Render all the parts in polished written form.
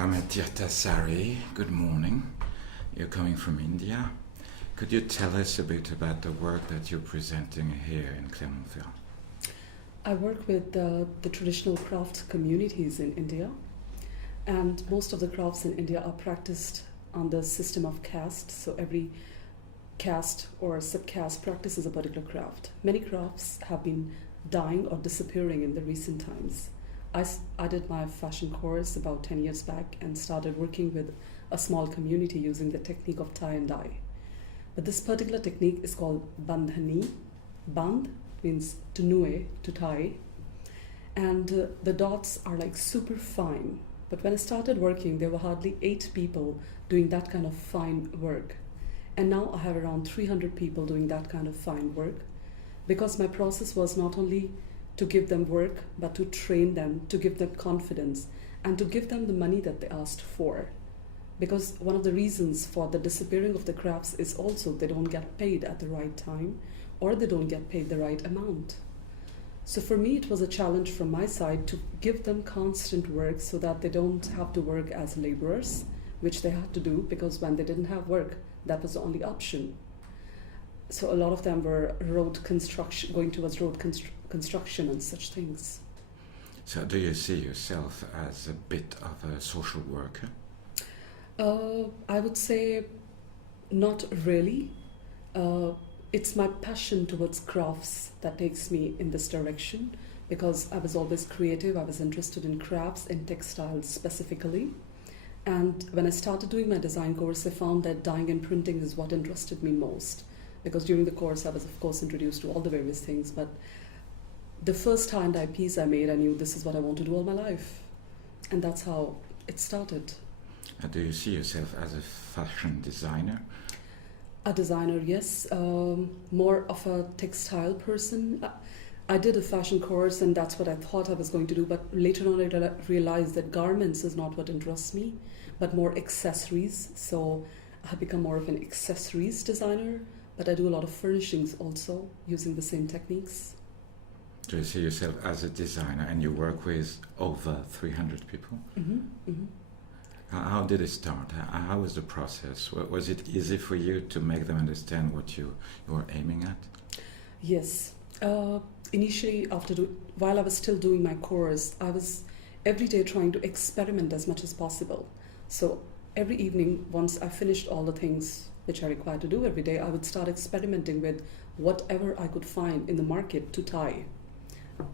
Ramatirtha Sari, good morning. You're coming from India. Could you tell us a bit about the work that you're presenting here in Clermont Ferrand? I work with the traditional craft communities in India, and most of the crafts in India are practiced on the system of caste. So every caste or subcaste practices a particular craft. Many crafts have been dying or disappearing in the recent times. I did my fashion course about 10 years back and started working with a small community using the technique of tie and dye. But this particular technique is called bandhani. Bandh means to nue, to tie. And the dots are like super fine. But when I started working, there were hardly 8 people doing that kind of fine work. And now I have around 300 people doing that kind of fine work, because my process was not only to give them work, but to train them, to give them confidence, and to give them the money that they asked for. Because one of the reasons for the disappearing of the crafts is also they don't get paid at the right time, or they don't get paid the right amount. So for me, it was a challenge from my side to give them constant work so that they don't have to work as laborers, which they had to do because when they didn't have work, that was the only option. So a lot of them were road construction, going towards road construction and such things. So do you see yourself as a bit of a social worker? I would say not really. It's my passion towards crafts that takes me in this direction, because I was always creative. I was interested in crafts and textiles specifically. And when I started doing my design course, I found that dyeing and printing is what interested me most. Because during the course, I was, of course, introduced to all the various things. But the first tie-and-dye piece I made, I knew this is what I want to do all my life. And that's how it started. Do you see yourself as a fashion designer? A designer, yes. More of a textile person. I did a fashion course, and that's what I thought I was going to do. But later on, I realized that garments is not what interests me, but more accessories. So I have become more of an accessories designer. But I do a lot of furnishings also, using the same techniques. Do you see yourself as a designer, and you work with over 300 people? Mm-hmm, mm-hmm. How did it start? How was the process? Was it easy for you to make them understand what you were aiming at? Yes. Initially, while I was still doing my course, I was every day trying to experiment as much as possible. So every evening, once I finished all the things which I required to do every day, I would start experimenting with whatever I could find in the market to tie,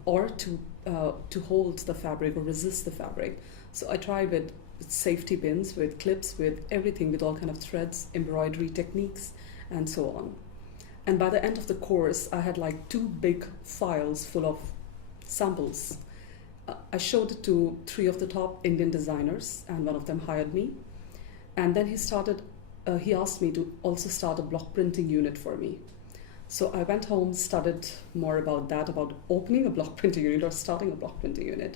or to hold the fabric or resist the fabric. So I tried with safety pins, with clips, with everything, with all kind of threads, embroidery techniques, and so on. And by the end of the course, I had like 2 big files full of samples. I showed it to 3 of the top Indian designers, and one of them hired me. And then he asked me to also start a block printing unit for me. So I went home, studied more about that, about opening a block printing unit or starting a block printing unit.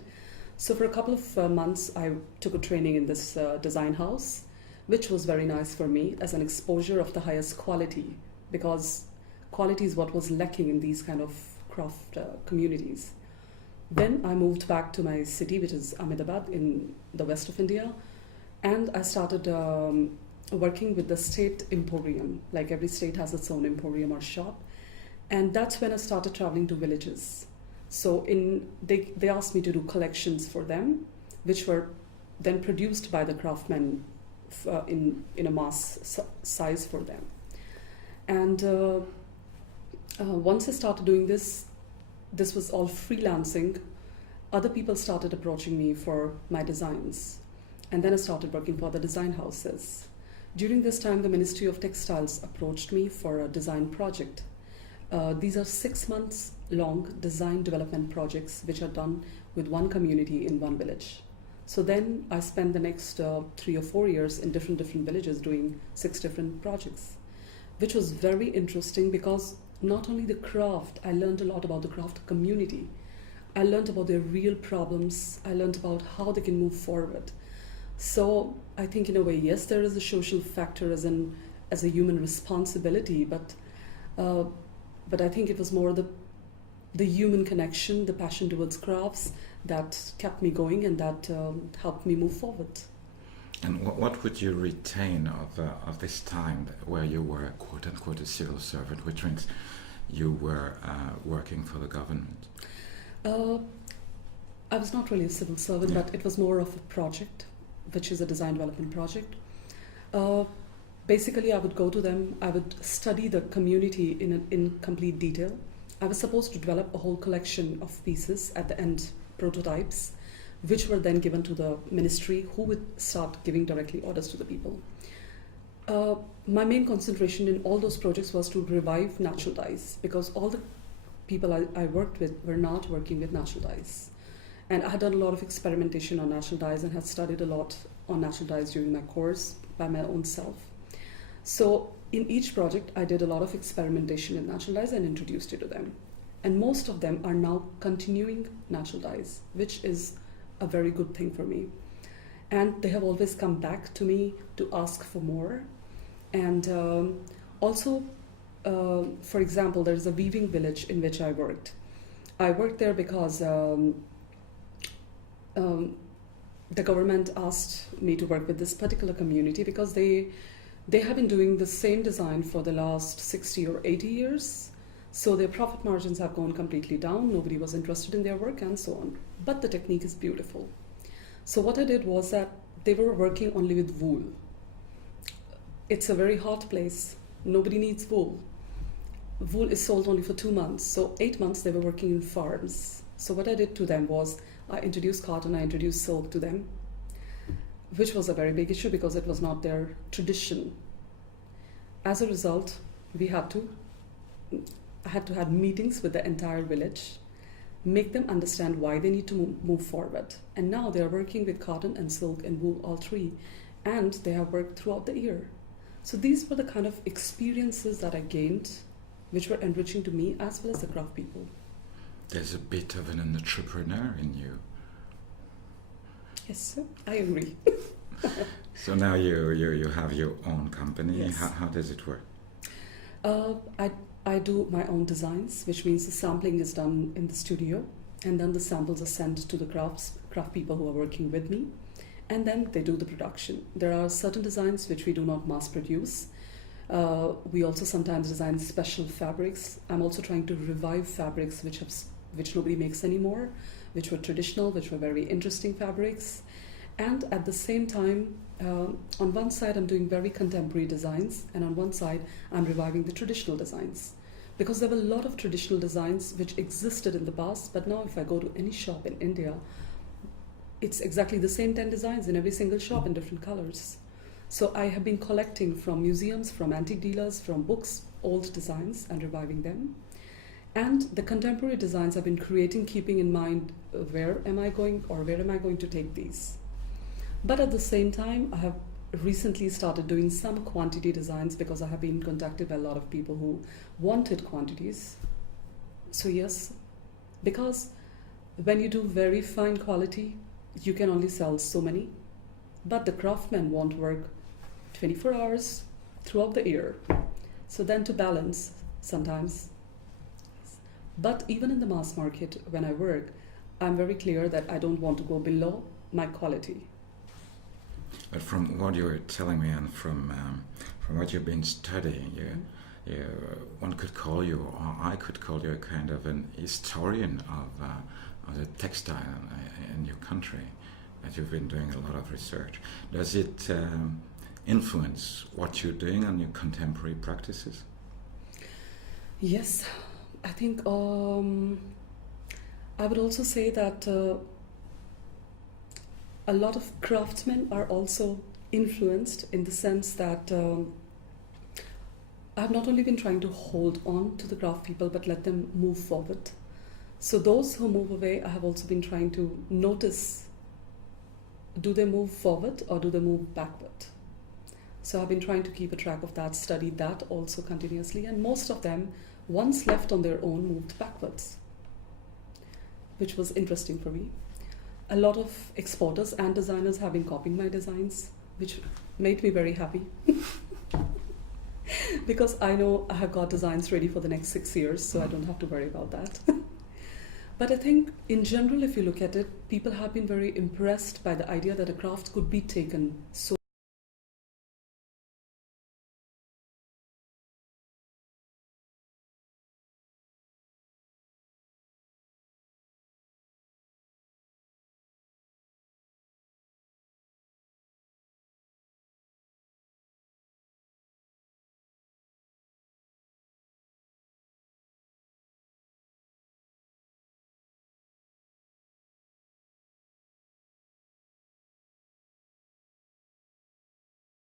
So for a couple of months, I took a training in this design house, which was very nice for me as an exposure of the highest quality, because quality is what was lacking in these kind of craft communities. Then I moved back to my city, which is Ahmedabad in the west of India, and I started working with the state emporium. Like every state has its own emporium or shop. And that's when I started traveling to villages. So they asked me to do collections for them, which were then produced by the craftsmen in a mass size for them. And once I started doing this was all freelancing. Other people started approaching me for my designs. And then I started working for the design houses. During this time, the Ministry of Textiles approached me for a design project. These are 6 months long design development projects which are done with one community in one village. So then I spent the next 3 or 4 years in different villages doing 6 different projects, which was very interesting because not only the craft, I learned a lot about the craft community. I learned about their real problems. I learned about how they can move forward. So I think in a way, yes, there is a social factor as a human responsibility, but I think it was more the human connection, the passion towards crafts that kept me going and that helped me move forward. And what would you retain of this time where you were, quote unquote, a civil servant, which means you were working for the government? I was not really a civil servant, but it was more of a project, which is a design development project. Basically, I would go to them, I would study the community in complete detail. I was supposed to develop a whole collection of pieces at the end, prototypes, which were then given to the ministry, who would start giving directly orders to the people. My main concentration in all those projects was to revive natural dyes, because all the people I worked with were not working with natural dyes. And I had done a lot of experimentation on natural dyes and had studied a lot on natural dyes during my course by my own self. So in each project, I did a lot of experimentation in natural dyes and introduced it to them. And most of them are now continuing natural dyes, which is a very good thing for me. And they have always come back to me to ask for more. And also, for example, there's a weaving village in which I worked. I worked there because the government asked me to work with this particular community because they have been doing the same design for the last 60 or 80 years. So their profit margins have gone completely down. Nobody was interested in their work and so on. But the technique is beautiful. So what I did was that they were working only with wool. It's a very hot place. Nobody needs wool. Wool is sold only for 2 months. So 8 months they were working in farms. So what I did to them was I introduced cotton, I introduced silk to them, which was a very big issue because it was not their tradition. As a result, I had to have meetings with the entire village, make them understand why they need to move forward. And now they are working with cotton and silk and wool, all three, and they have worked throughout the year. So these were the kind of experiences that I gained, which were enriching to me as well as the craft people. There's a bit of an entrepreneur in you. Yes, sir. I agree. So now you have your own company. Yes. How does it work? I do my own designs, which means the sampling is done in the studio, and then the samples are sent to the craft people who are working with me, and then they do the production. There are certain designs which we do not mass produce. We also sometimes design special fabrics. I'm also trying to revive fabrics which nobody makes anymore, which were traditional, which were very interesting fabrics. And at the same time, on one side I'm doing very contemporary designs, and on one side I'm reviving the traditional designs. Because there were a lot of traditional designs which existed in the past, but now if I go to any shop in India, it's exactly the same 10 designs in every single shop in different colors. So I have been collecting from museums, from antique dealers, from books, old designs and reviving them. And the contemporary designs I've been creating, keeping in mind where am I going to take these. But at the same time, I have recently started doing some quantity designs because I have been contacted by a lot of people who wanted quantities. So yes, because when you do very fine quality, you can only sell so many. But the craftsmen want work 24 hours throughout the year. So then to balance sometimes. But even in the mass market, when I work, I'm very clear that I don't want to go below my quality. But from what you were telling me and from what you've been studying, one could call you, or I could call you, a kind of an historian of the textile in your country, that you've been doing a lot of research. Does it influence what you're doing on your contemporary practices? Yes, I think I would also say that a lot of craftsmen are also influenced in the sense that I've not only been trying to hold on to the craft people but let them move forward. So those who move away, I have also been trying to notice, do they move forward or do they move backward? So I've been trying to keep a track of that, study that also continuously, and most of them, once left on their own, moved backwards, which was interesting for me. A lot of exporters and designers have been copying my designs, which made me very happy. Because I know I have got designs ready for the next 6 years, so I don't have to worry about that. But I think in general, if you look at it, people have been very impressed by the idea that a craft could be taken so